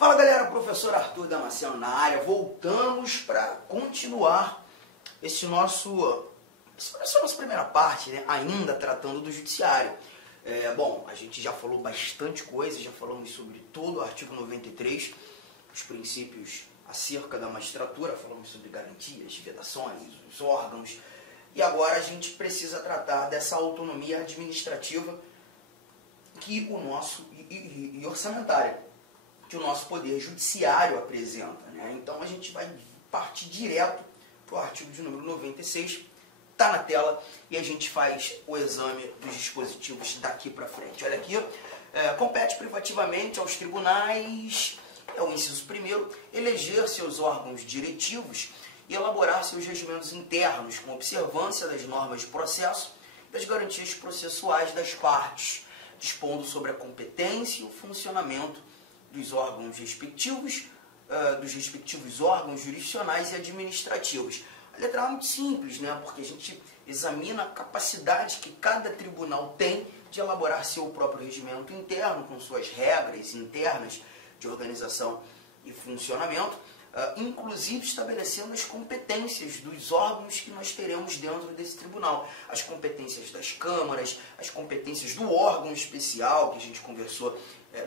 Fala galera, professor Arthur Damasceno na área. Voltamos para continuar essa nossa primeira parte, né? Ainda tratando do judiciário. Bom, a gente já falou bastante coisa, já falamos sobre todo o artigo 93, os princípios acerca da magistratura, falamos sobre garantias, vedações, os órgãos, e agora a gente precisa tratar dessa autonomia administrativa que o nosso, e orçamentária, que o nosso poder judiciário apresenta, né? Então a gente vai partir direto para o artigo de número 96, está na tela, e a gente faz o exame dos dispositivos daqui para frente. Olha aqui, compete privativamente aos tribunais, é o inciso primeiro, eleger seus órgãos diretivos e elaborar seus regimentos internos com observância das normas de processo e das garantias processuais das partes, dispondo sobre a competência e o funcionamento dos órgãos respectivos, dos respectivos órgãos jurisdicionais e administrativos. A letra A é muito simples, né? Porque a gente examina a capacidade que cada tribunal tem de elaborar seu próprio regimento interno, com suas regras internas de organização e funcionamento, inclusive estabelecendo as competências dos órgãos que nós teremos dentro desse tribunal. As competências das câmaras, as competências do órgão especial, que a gente conversou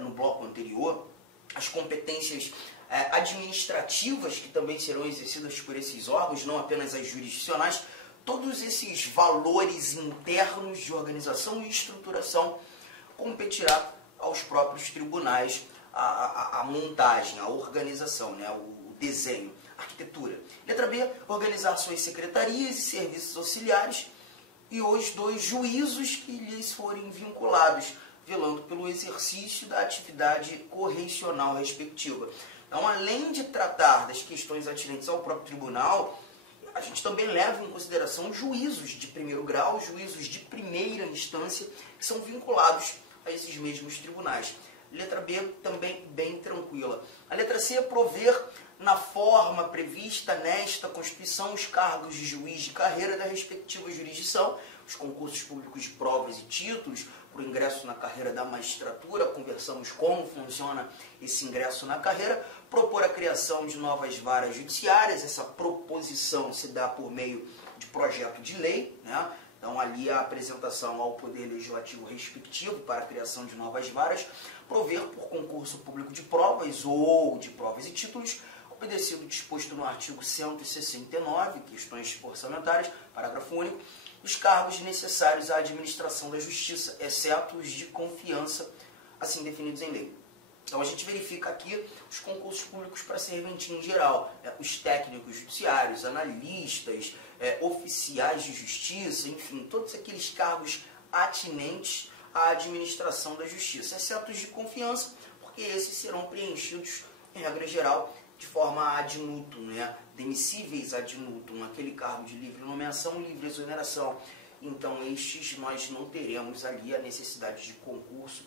no bloco anterior, as competências administrativas, que também serão exercidas por esses órgãos, não apenas as jurisdicionais, todos esses valores internos de organização e estruturação competirá aos próprios tribunais a montagem, a organização, né, o desenho, a arquitetura. Letra B, organizar suas secretarias e serviços auxiliares e os 2 juízos que lhes forem vinculados, velando pelo exercício da atividade correcional respectiva. Então, além de tratar das questões atinentes ao próprio tribunal, a gente também leva em consideração juízos de primeiro grau, juízos de primeira instância, que são vinculados a esses mesmos tribunais. Letra B, também bem tranquila. A letra C é prover na forma prevista nesta Constituição os cargos de juiz de carreira da respectiva jurisdição, os concursos públicos de provas e títulos, para o ingresso na carreira da magistratura, conversamos como funciona esse ingresso na carreira, propor a criação de novas varas judiciárias, essa proposição se dá por meio de projeto de lei, né? Então ali a apresentação ao Poder Legislativo respectivo para a criação de novas varas, prover por concurso público de provas ou de provas e títulos, obedecido o disposto no artigo 169, questões orçamentárias, parágrafo único, os cargos necessários à administração da justiça, exceto os de confiança, assim definidos em lei. Então a gente verifica aqui os concursos públicos para serventia em geral, os técnicos judiciários, analistas, oficiais de justiça, enfim, todos aqueles cargos atinentes à administração da justiça, exceto os de confiança, porque esses serão preenchidos, em regra geral, de forma ad nutum, né? Demissíveis ad nutum, aquele cargo de livre nomeação, livre exoneração. Então, estes nós não teremos ali a necessidade de concurso.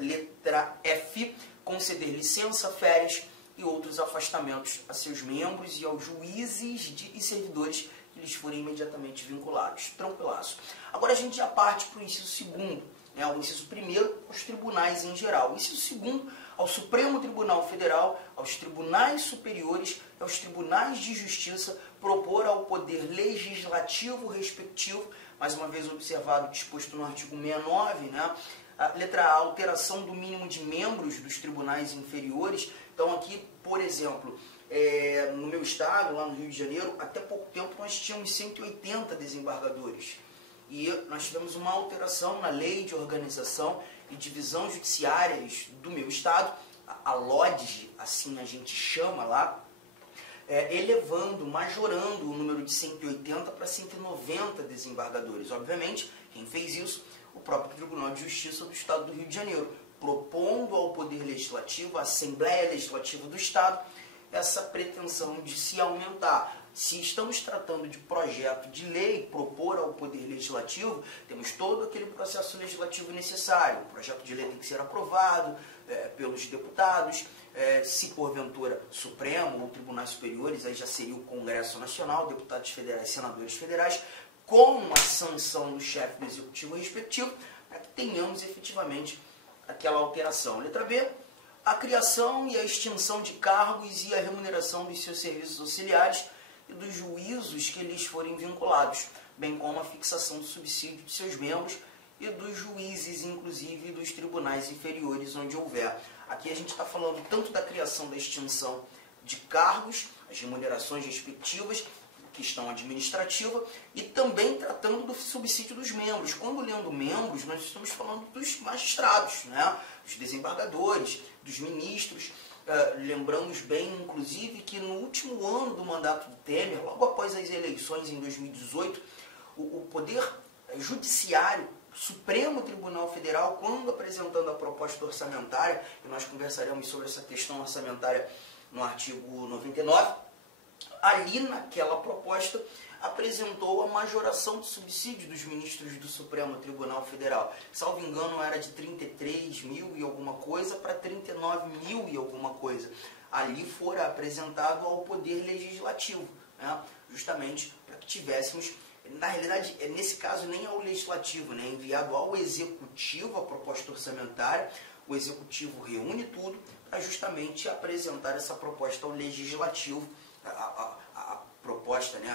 Letra F, conceder licença, férias e outros afastamentos a seus membros e aos juízes e servidores que lhes forem imediatamente vinculados. Tranquilaço. Agora a gente já parte para o inciso segundo, né? O inciso primeiro, aos tribunais em geral. O inciso segundo, ao Supremo Tribunal Federal, aos tribunais superiores e aos tribunais de justiça, propor ao Poder Legislativo respectivo, mais uma vez observado o disposto no artigo 69, né? A letra A, alteração do mínimo de membros dos tribunais inferiores. Então aqui, por exemplo, no meu estado, lá no Rio de Janeiro, até pouco tempo nós tínhamos 180 desembargadores. E nós tivemos uma alteração na Lei de Organização e Divisão Judiciárias do meu estado, a LODG, assim a gente chama lá, elevando, majorando o número de 180 para 190 desembargadores. Obviamente, quem fez isso? O próprio Tribunal de Justiça do Estado do Rio de Janeiro, propondo ao Poder Legislativo, à Assembleia Legislativa do Estado, essa pretensão de se aumentar. Se estamos tratando de projeto de lei, propor ao Poder Legislativo, temos todo aquele processo legislativo necessário. O projeto de lei tem que ser aprovado pelos deputados, se porventura Supremo ou tribunais superiores, aí já seria o Congresso Nacional, deputados federais, senadores federais, com a sanção do chefe do executivo respectivo, para que tenhamos efetivamente aquela alteração. Letra B, a criação e a extinção de cargos e a remuneração dos seus serviços auxiliares e dos juízos que lhes forem vinculados, bem como a fixação do subsídio de seus membros e dos juízes, inclusive dos tribunais inferiores onde houver. Aqui a gente está falando tanto da criação da extinção de cargos, as remunerações respectivas, questão administrativa, e também tratando do subsídio dos membros. Quando lendo membros, nós estamos falando dos magistrados, né? Dos desembargadores, dos ministros. Lembramos bem, inclusive, que no último ano do mandato do Temer, logo após as eleições em 2018, o Poder Judiciário, Supremo Tribunal Federal, quando apresentando a proposta orçamentária, e nós conversaremos sobre essa questão orçamentária no artigo 99, ali naquela proposta apresentou a majoração do subsídio dos ministros do Supremo Tribunal Federal. Salvo engano, era de 33 mil e alguma coisa para 39 mil e alguma coisa. Ali fora apresentado ao Poder Legislativo, né? Justamente para que tivéssemos, na realidade, nesse caso nem ao Legislativo, né? Enviado ao Executivo a proposta orçamentária. O Executivo reúne tudo para justamente apresentar essa proposta ao Legislativo, a proposta, né,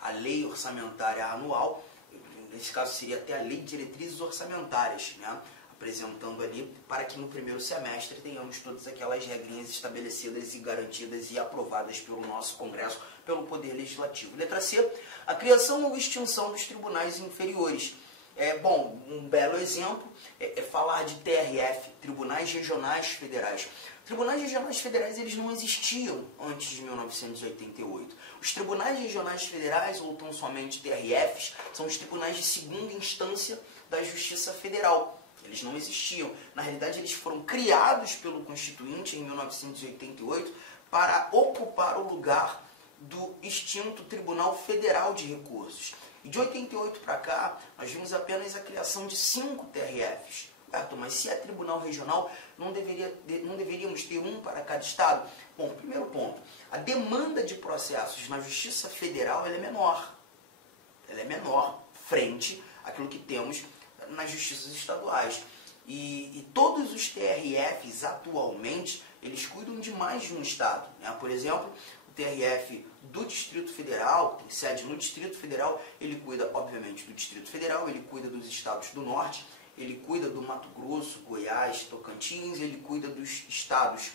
a lei orçamentária anual, nesse caso seria até a lei de diretrizes orçamentárias, né, apresentando ali para que no primeiro semestre tenhamos todas aquelas regrinhas estabelecidas e garantidas e aprovadas pelo nosso Congresso, pelo Poder Legislativo. Letra C, a criação ou extinção dos tribunais inferiores. Bom, um belo exemplo é falar de TRF, Tribunais Regionais Federais. Tribunais Regionais Federais, eles não existiam antes de 1988. Os Tribunais Regionais Federais, ou tão somente TRFs, são os tribunais de segunda instância da Justiça Federal. Eles não existiam. Na realidade, eles foram criados pelo Constituinte em 1988 para ocupar o lugar do extinto Tribunal Federal de Recursos. E de 88 para cá, nós vimos apenas a criação de 5 TRFs. Mas se é tribunal regional, não deveríamos ter um para cada estado? Bom, primeiro ponto, a demanda de processos na Justiça Federal ela é menor. Ela é menor frente àquilo que temos nas justiças estaduais. E todos os TRFs, atualmente, eles cuidam de mais de um estado, né? Por exemplo, o TRF do Distrito Federal, que tem sede no Distrito Federal, ele cuida, obviamente, do Distrito Federal, ele cuida dos estados do Norte, ele cuida do Mato Grosso, Goiás, Tocantins, ele cuida dos estados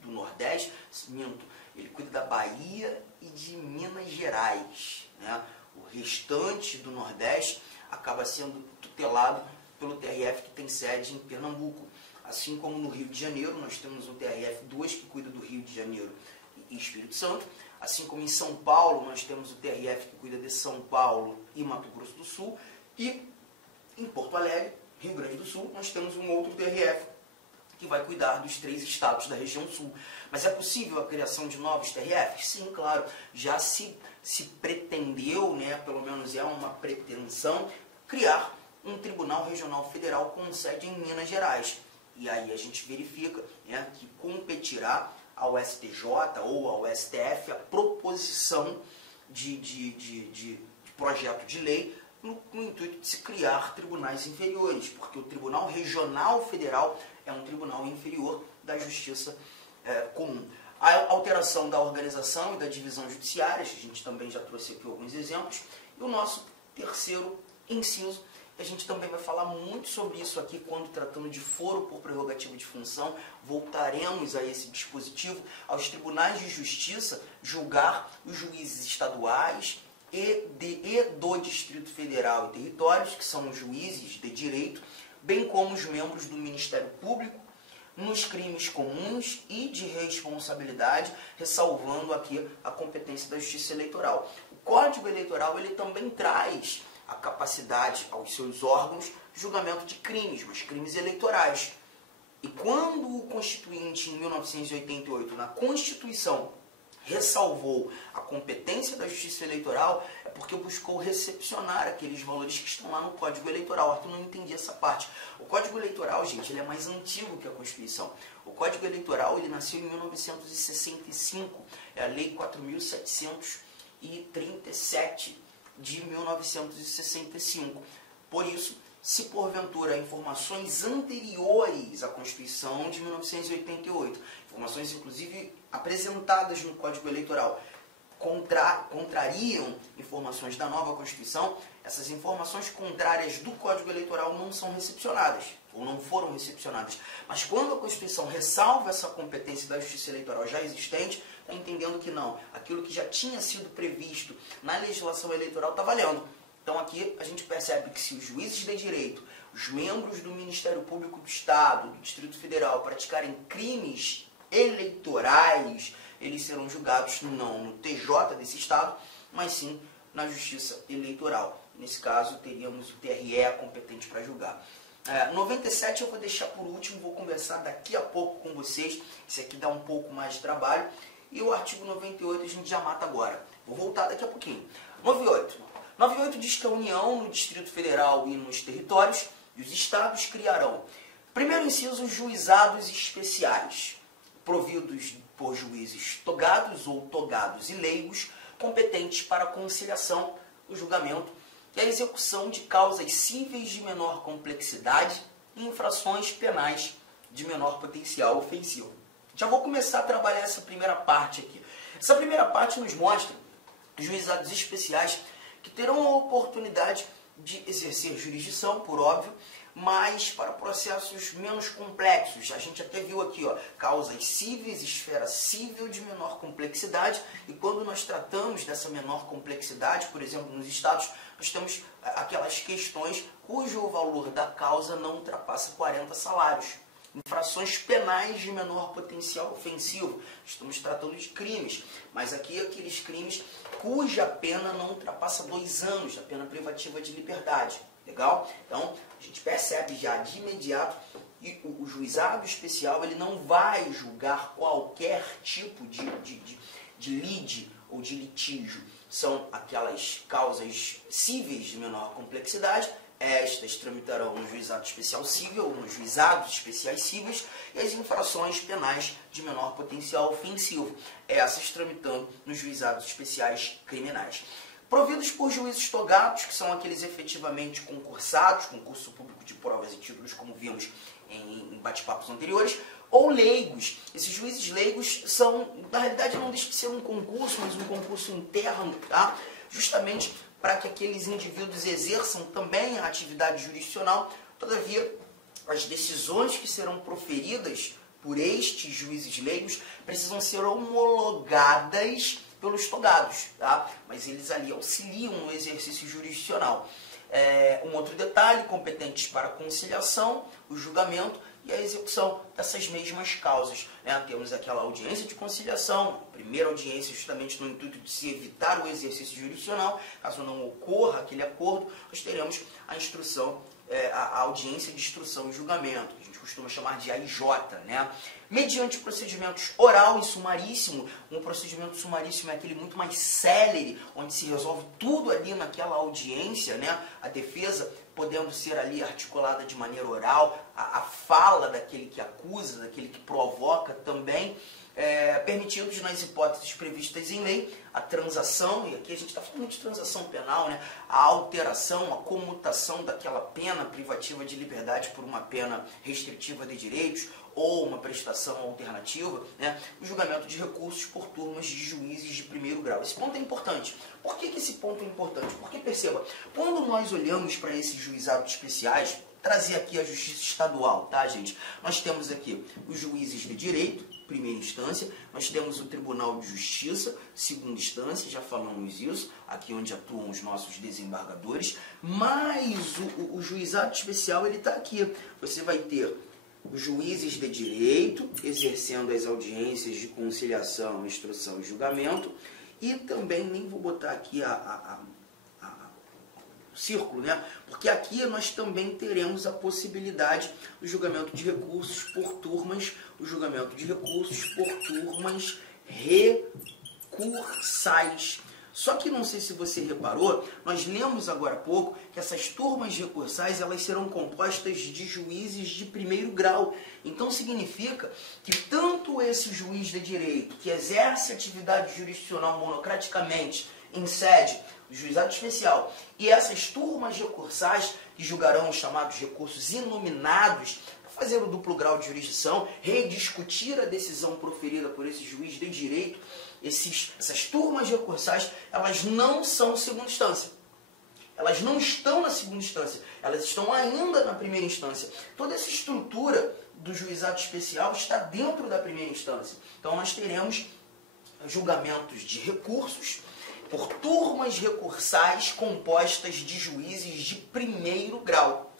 do Nordeste, ele cuida da Bahia e de Minas Gerais, né? O restante do Nordeste acaba sendo tutelado pelo TRF que tem sede em Pernambuco. Assim como no Rio de Janeiro, nós temos o TRF2 que cuida do Rio de Janeiro e Espírito Santo. Assim como em São Paulo, nós temos o TRF que cuida de São Paulo e Mato Grosso do Sul. E em Porto Alegre, Rio Grande do Sul, nós temos um outro TRF que vai cuidar dos 3 estados da região sul. Mas é possível a criação de novos TRFs? Sim, claro. Já se pretendeu, né, pelo menos é uma pretensão, criar um Tribunal Regional Federal com sede em Minas Gerais. E aí a gente verifica, né, que competirá ao STJ ou ao STF a proposição de projeto de lei no intuito de se criar tribunais inferiores, porque o Tribunal Regional Federal é um tribunal inferior da Justiça comum. A alteração da organização e da divisão judiciárias, a gente também já trouxe aqui alguns exemplos, e o nosso terceiro inciso, a gente também vai falar muito sobre isso aqui quando tratando de foro por prerrogativa de função. Voltaremos a esse dispositivo, aos tribunais de justiça julgar os juízes estaduais e do Distrito Federal e Territórios, que são os juízes de direito, bem como os membros do Ministério Público, nos crimes comuns e de responsabilidade, ressalvando aqui a competência da Justiça Eleitoral. O Código Eleitoral ele também traz a capacidade aos seus órgãos de julgamento de crimes, mas crimes eleitorais. E quando o Constituinte, em 1988, na Constituição, ressalvou a competência da Justiça Eleitoral, é porque buscou recepcionar aqueles valores que estão lá no Código Eleitoral. Arthur, não entendi essa parte. O Código Eleitoral, gente, ele é mais antigo que a Constituição. O Código Eleitoral, ele nasceu em 1965, é a Lei 4.737 de 1965. Por isso se porventura informações anteriores à Constituição de 1988, informações inclusive apresentadas no Código Eleitoral, contrariam informações da nova Constituição, essas informações contrárias do Código Eleitoral não são recepcionadas, ou não foram recepcionadas. Mas quando a Constituição ressalva essa competência da Justiça Eleitoral já existente, está entendendo que não, aquilo que já tinha sido previsto na legislação eleitoral está valendo. Então aqui a gente percebe que se os juízes de direito, os membros do Ministério Público do Estado, do Distrito Federal, praticarem crimes eleitorais, eles serão julgados não no TJ desse Estado, mas sim na Justiça Eleitoral. Nesse caso, teríamos o TRE competente para julgar. 97 eu vou deixar por último, vou conversar daqui a pouco com vocês. Esse aqui dá um pouco mais de trabalho. E o artigo 98 a gente já mata agora. Vou voltar daqui a pouquinho. 98 diz que a União, no Distrito Federal e nos territórios, e os Estados criarão, primeiro inciso, juizados especiais, providos por juízes togados ou togados e leigos, competentes para a conciliação, o julgamento e a execução de causas cíveis de menor complexidade e infrações penais de menor potencial ofensivo. Já vou começar a trabalhar essa primeira parte aqui. Essa primeira parte nos mostra juizados especiais que terão a oportunidade de exercer jurisdição, por óbvio, mas para processos menos complexos. A gente até viu aqui, ó, causas cíveis, esfera civil de menor complexidade, e quando nós tratamos dessa menor complexidade, por exemplo, nos estados, nós temos aquelas questões cujo valor da causa não ultrapassa 40 salários. Infrações penais de menor potencial ofensivo. Estamos tratando de crimes, mas aqui aqueles crimes cuja pena não ultrapassa 2 anos, a pena privativa de liberdade. Legal? Então, a gente percebe já de imediato que o juizado especial ele não vai julgar qualquer tipo de lide ou de litígio. São aquelas causas cíveis de menor complexidade. Estas tramitarão no juizado especial civil ou nos juizados especiais cíveis, e as infrações penais de menor potencial ofensivo, essas tramitando nos juizados especiais criminais. Providos por juízes togados, que são aqueles efetivamente concursados, concurso público de provas e títulos, como vimos em bate-papos anteriores, ou leigos. Esses juízes leigos são, na realidade, não deixa de ser um concurso, mas um concurso interno, tá? Justamente para que aqueles indivíduos exerçam também a atividade jurisdicional. Todavia, as decisões que serão proferidas por estes juízes leigos precisam ser homologadas pelos togados, tá? Mas eles ali auxiliam no exercício jurisdicional. Um outro detalhe, competentes para a conciliação, o julgamento e a execução dessas mesmas causas. Temos aquela audiência de conciliação, primeira audiência justamente no intuito de se evitar o exercício jurisdicional. Caso não ocorra aquele acordo, nós teremos a instrução, a audiência de instrução e julgamento, que a gente costuma chamar de AIJ, né? Mediante procedimentos oral e sumaríssimo. Um procedimento sumaríssimo é aquele muito mais célere, onde se resolve tudo ali naquela audiência, né? A defesa podendo ser ali articulada de maneira oral, a fala daquele que acusa, daquele que provoca também, permitidos nas hipóteses previstas em lei, a transação, e aqui a gente está falando de transação penal, né? A alteração, a comutação daquela pena privativa de liberdade por uma pena restritiva de direitos, ou uma prestação alternativa, né? O julgamento de recursos por turmas de juízes de primeiro grau. Esse ponto é importante. Por que esse ponto é importante? Porque, perceba, quando nós olhamos para esses juizados especiais, trazer aqui a justiça estadual, tá, gente? Nós temos aqui os juízes de direito, primeira instância, nós temos o Tribunal de Justiça, segunda instância, já falamos isso, aqui onde atuam os nossos desembargadores, mas o juizado especial, ele está aqui. Você vai ter os juízes de direito, exercendo as audiências de conciliação, instrução e julgamento, e também, nem vou botar aqui o círculo, né? Porque aqui nós também teremos a possibilidade do julgamento de recursos por turmas, o julgamento de recursos por turmas recursais. Só que não sei se você reparou, nós lemos agora há pouco que essas turmas recursais elas serão compostas de juízes de primeiro grau. Então significa que tanto esse juiz de direito que exerce atividade jurisdicional monocraticamente em sede do juizado especial, e essas turmas recursais que julgarão os chamados recursos inominados, fazer o duplo grau de jurisdição, rediscutir a decisão proferida por esse juiz de direito, essas turmas recursais, elas não são segunda instância. Elas não estão na segunda instância, elas estão ainda na primeira instância. Toda essa estrutura do juizado especial está dentro da primeira instância. Então nós teremos julgamentos de recursos por turmas recursais compostas de juízes de primeiro grau.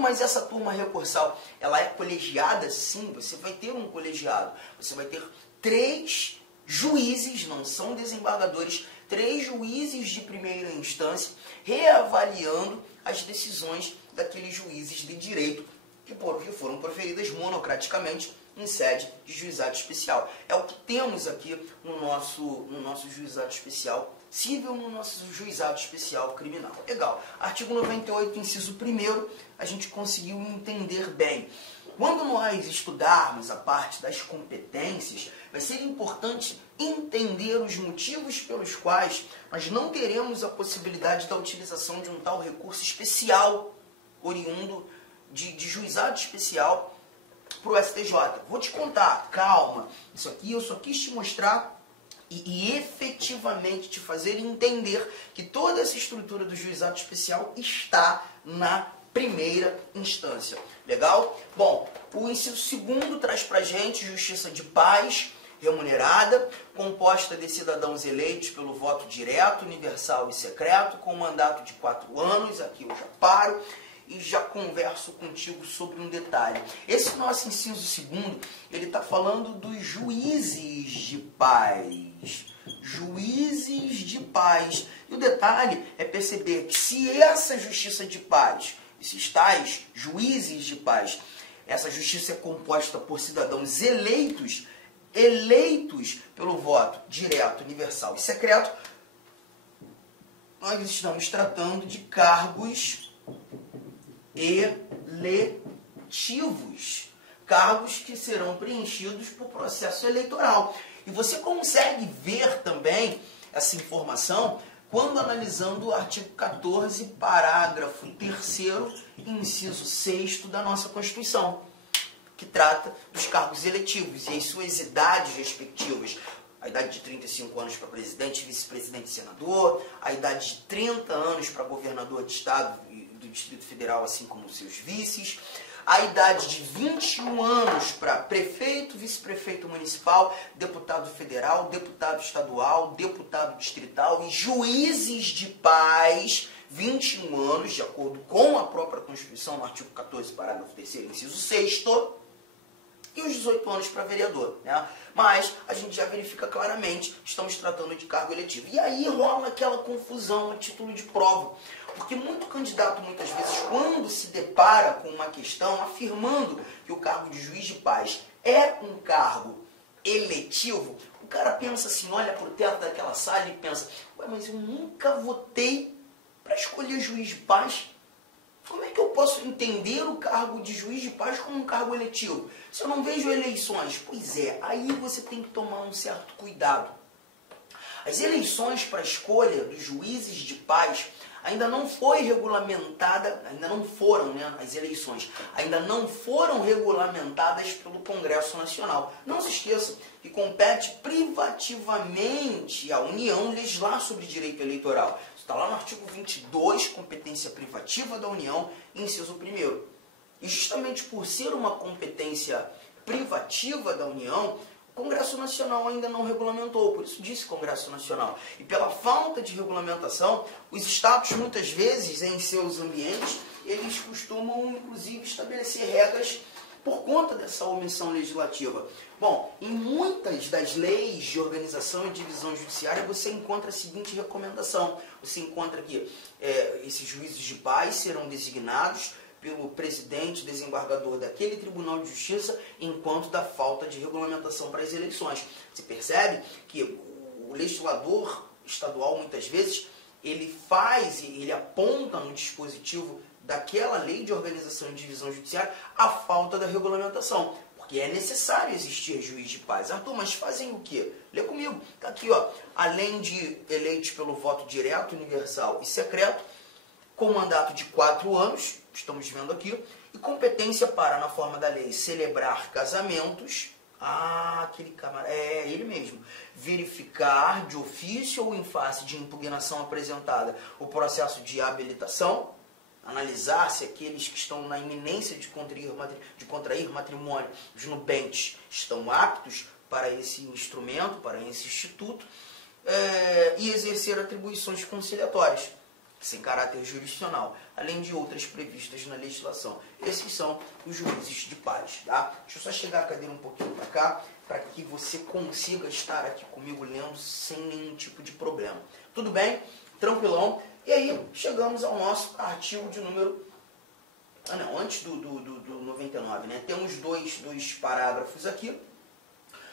Mas essa turma recursal, ela é colegiada? Sim, você vai ter um colegiado. Você vai ter 3 juízes, não são desembargadores, 3 juízes de primeira instância, reavaliando as decisões daqueles juízes de direito que foram proferidas monocraticamente em sede de juizado especial. É o que temos aqui no nosso juizado especial civil, no nosso juizado especial criminal. Legal. Artigo 98, inciso 1º, a gente conseguiu entender bem. Quando nós estudarmos a parte das competências, vai ser importante entender os motivos pelos quais nós não teremos a possibilidade da utilização de um tal recurso especial, oriundo de juizado especial para o STJ. Vou te contar, calma, isso aqui eu só quis te mostrar e efetivamente te fazer entender que toda essa estrutura do juizado especial está na primeira instância. Legal? Bom, o inciso 2º traz pra gente justiça de paz remunerada, composta de cidadãos eleitos pelo voto direto, universal e secreto, com mandato de 4 anos. Aqui eu já paro e já converso contigo sobre um detalhe. Esse nosso inciso 2º, ele está falando dos juízes de paz. Juízes de paz. E o detalhe é perceber que se essa justiça de paz, esses tais juízes de paz, essa justiça é composta por cidadãos eleitos pelo voto direto, universal e secreto, nós estamos tratando de cargos eletivos, cargos que serão preenchidos por processo eleitoral. E você consegue ver também essa informação quando analisando o artigo 14, parágrafo 3º, inciso 6º da nossa Constituição, que trata dos cargos eletivos e as suas idades respectivas. A idade de 35 anos para presidente, vice-presidente e senador, a idade de 30 anos para governador de estado e do Distrito Federal, assim como seus vices, a idade de 21 anos para prefeito, vice-prefeito municipal, deputado federal, deputado estadual, deputado distrital e juízes de paz, 21 anos, de acordo com a própria Constituição, no artigo 14, parágrafo 3º, inciso 6º, e os 18 anos para vereador, né? Mas a gente já verifica claramente, estamos tratando de cargo eletivo. E aí rola aquela confusão a título de prova. Porque muito candidato, muitas vezes, quando se depara com uma questão afirmando que o cargo de juiz de paz é um cargo eletivo, o cara pensa assim, olha para o teto daquela sala e pensa, ué, mas eu nunca votei para escolher juiz de paz. Como é que eu posso entender o cargo de juiz de paz como um cargo eletivo? Se eu não vejo eleições, pois é, aí você tem que tomar um certo cuidado. As eleições para a escolha dos juízes de paz ainda não foi regulamentada, ainda não foram, né, as eleições, ainda não foram regulamentadas pelo Congresso Nacional. Não se esqueça que compete privativamente à União legislar sobre direito eleitoral. Isso está lá no artigo 22, competência privativa da União, inciso 1º. E justamente por ser uma competência privativa da União, o Congresso Nacional ainda não regulamentou, por isso disse Congresso Nacional. E pela falta de regulamentação, os estados, muitas vezes, em seus ambientes, eles costumam, inclusive, estabelecer regras por conta dessa omissão legislativa. Bom, em muitas das leis de organização e divisão judiciária, você encontra a seguinte recomendação. Você encontra que esses juízes de paz serão designados pelo presidente desembargador daquele Tribunal de Justiça enquanto da falta de regulamentação para as eleições. Você percebe que o legislador estadual, muitas vezes, ele aponta no dispositivo daquela lei de organização e divisão judiciária a falta da regulamentação. Porque porque é necessário existir juiz de paz. Arthur, mas fazem o quê? Lê comigo. Tá aqui, ó. Além de eleitos pelo voto direto, universal e secreto, com mandato de 4 anos, estamos vendo aqui, e competência para, na forma da lei, celebrar casamentos. Ah, aquele camarada, é ele mesmo. Verificar de ofício ou em face de impugnação apresentada o processo de habilitação. Analisar se aqueles que estão na iminência de contrair matrimônio, os nubentes, estão aptos para esse instrumento, para esse instituto, e exercer atribuições conciliatórias, sem caráter jurisdicional, além de outras previstas na legislação. Esses são os juízes de paz. Tá? Deixa eu só chegar a cadeira um pouquinho para cá, para que você consiga estar aqui comigo lendo sem nenhum tipo de problema. Tudo bem? Tranquilão? E aí, chegamos ao nosso artigo de número... Ah, não, antes do 99, né? Temos dois parágrafos aqui.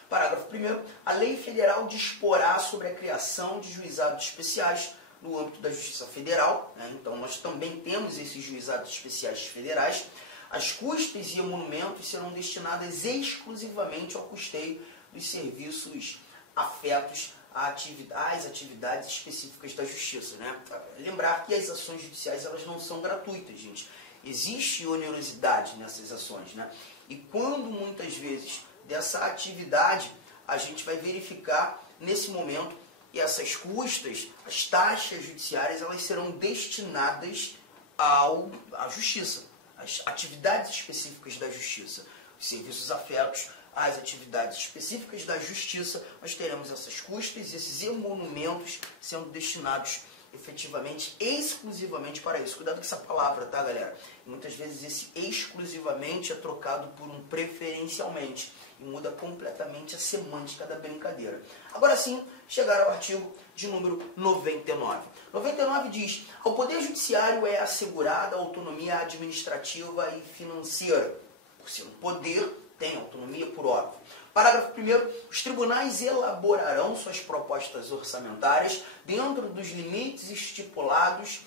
Parágrafo 1º. A lei federal disporá sobre a criação de juizados especiais no âmbito da Justiça Federal. Né? Então, nós também temos esses juizados especiais federais. As custas e emolumentos serão destinadas exclusivamente ao custeio dos serviços afetos às atividades específicas da Justiça. Né? Lembrar que as ações judiciais elas não são gratuitas, gente. Existe onerosidade nessas ações. Né? E quando, muitas vezes, dessa atividade, a gente vai verificar, nesse momento, e essas custas, as taxas judiciárias, elas serão destinadas à Justiça, às atividades específicas da Justiça, os serviços afetos às atividades específicas da Justiça. Nós teremos essas custas e esses emolumentos sendo destinados efetivamente, exclusivamente para isso. Cuidado com essa palavra, tá, galera? Muitas vezes esse exclusivamente é trocado por um preferencialmente e muda completamente a semântica da brincadeira. Agora sim, chegaram ao artigo de número 99. 99 diz: ao Poder Judiciário é assegurada a autonomia administrativa e financeira. Por ser um poder, tem autonomia, por óbvio. Parágrafo 1º. Os tribunais elaborarão suas propostas orçamentárias dentro dos limites estipulados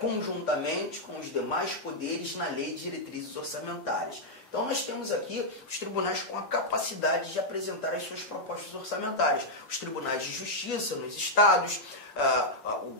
conjuntamente com os demais poderes na Lei de Diretrizes Orçamentárias. Então, nós temos aqui os tribunais com a capacidade de apresentar as suas propostas orçamentárias. Os tribunais de justiça nos estados,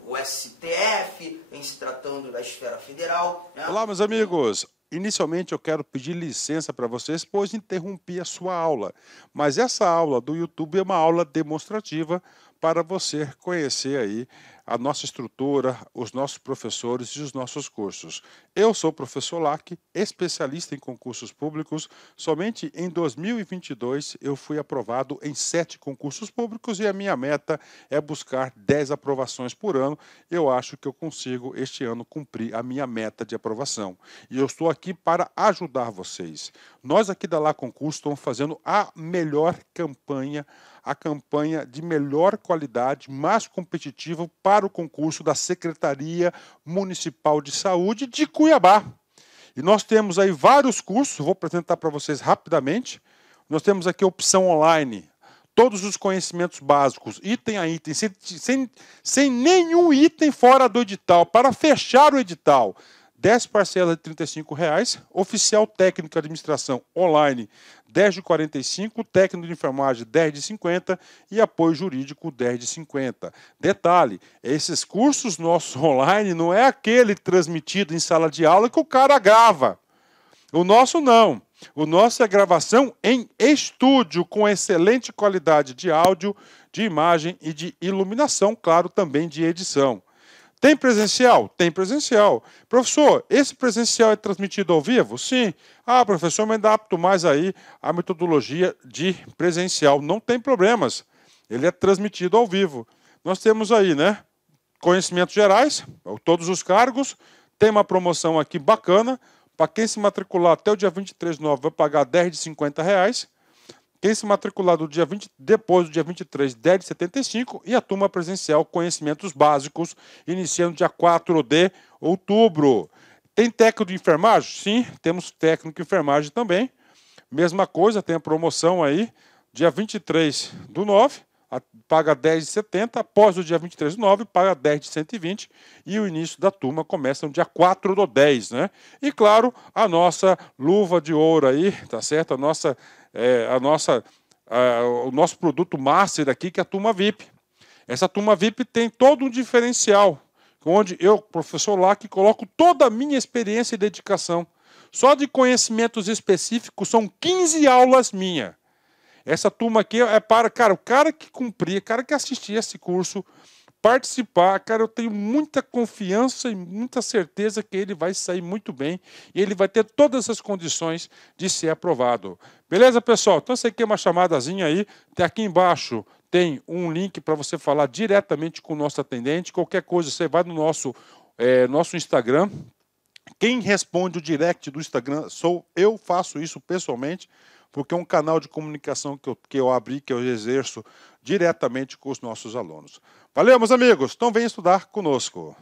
o STF, em se tratando da esfera federal. Né? Olá, meus amigos. Inicialmente eu quero pedir licença para vocês, pois interrompi a sua aula. Mas essa aula do YouTube é uma aula demonstrativa para você conhecer aí a nossa estrutura, os nossos professores e os nossos cursos. Eu sou o professor Lac, especialista em concursos públicos. Somente em 2022 eu fui aprovado em 7 concursos públicos e a minha meta é buscar 10 aprovações por ano. Eu acho que eu consigo este ano cumprir a minha meta de aprovação. E eu estou aqui para ajudar vocês. Nós aqui da Lá Concurso estamos fazendo a melhor campanha, a campanha de melhor qualidade, mais competitiva para o concurso da Secretaria Municipal de Saúde de Cuiabá. E nós temos aí vários cursos, vou apresentar para vocês rapidamente. Nós temos aqui a opção online, todos os conhecimentos básicos, item a item, sem nenhum item fora do edital, para fechar o edital. 10 parcelas de R$ 35,00, oficial técnico de administração online 10 de 45, técnico de enfermagem 10 de 50 e apoio jurídico 10 de 50. Detalhe, esses cursos nossos online não é aquele transmitido em sala de aula que o cara grava. O nosso não. O nosso é gravação em estúdio com excelente qualidade de áudio, de imagem e de iluminação, claro, também de edição. Tem presencial? Tem presencial. Professor, esse presencial é transmitido ao vivo? Sim. Ah, professor, me adapto mais aí à metodologia de presencial. Não tem problemas. Ele é transmitido ao vivo. Nós temos aí, né? Conhecimentos gerais, todos os cargos. Tem uma promoção aqui bacana. Para quem se matricular até o dia 23/9 vai pagar 10 de 50 reais. Quem se matricular depois do dia 23, 10 de 75, e a turma presencial Conhecimentos Básicos, iniciando dia 4 de outubro. Tem técnico de enfermagem? Sim, temos técnico de enfermagem também. Mesma coisa, tem a promoção aí, dia 23/9, paga 10 de 70, após o dia 23 do 9, paga 10 de 120, e o início da turma começa no dia 4 do 10, né? E claro, a nossa luva de ouro aí, tá certo? O nosso produto master aqui, que é a turma VIP. Essa turma VIP tem todo um diferencial, onde eu, professor Lac, coloco toda a minha experiência e dedicação. Só de conhecimentos específicos são 15 aulas minhas. Essa turma aqui é para, cara, o cara que cumprir, o cara que assistir esse curso, participar, cara, eu tenho muita confiança e muita certeza que ele vai sair muito bem e ele vai ter todas as condições de ser aprovado. Beleza, pessoal? Então, você quer uma chamadazinha aí, tem aqui embaixo, tem um link para você falar diretamente com o nosso atendente. Qualquer coisa, você vai no nosso Instagram. Quem responde o direct do Instagram sou eu, faço isso pessoalmente, porque é um canal de comunicação que eu abri, que eu exerço diretamente com os nossos alunos. Valeu, meus amigos. Então, venham estudar conosco.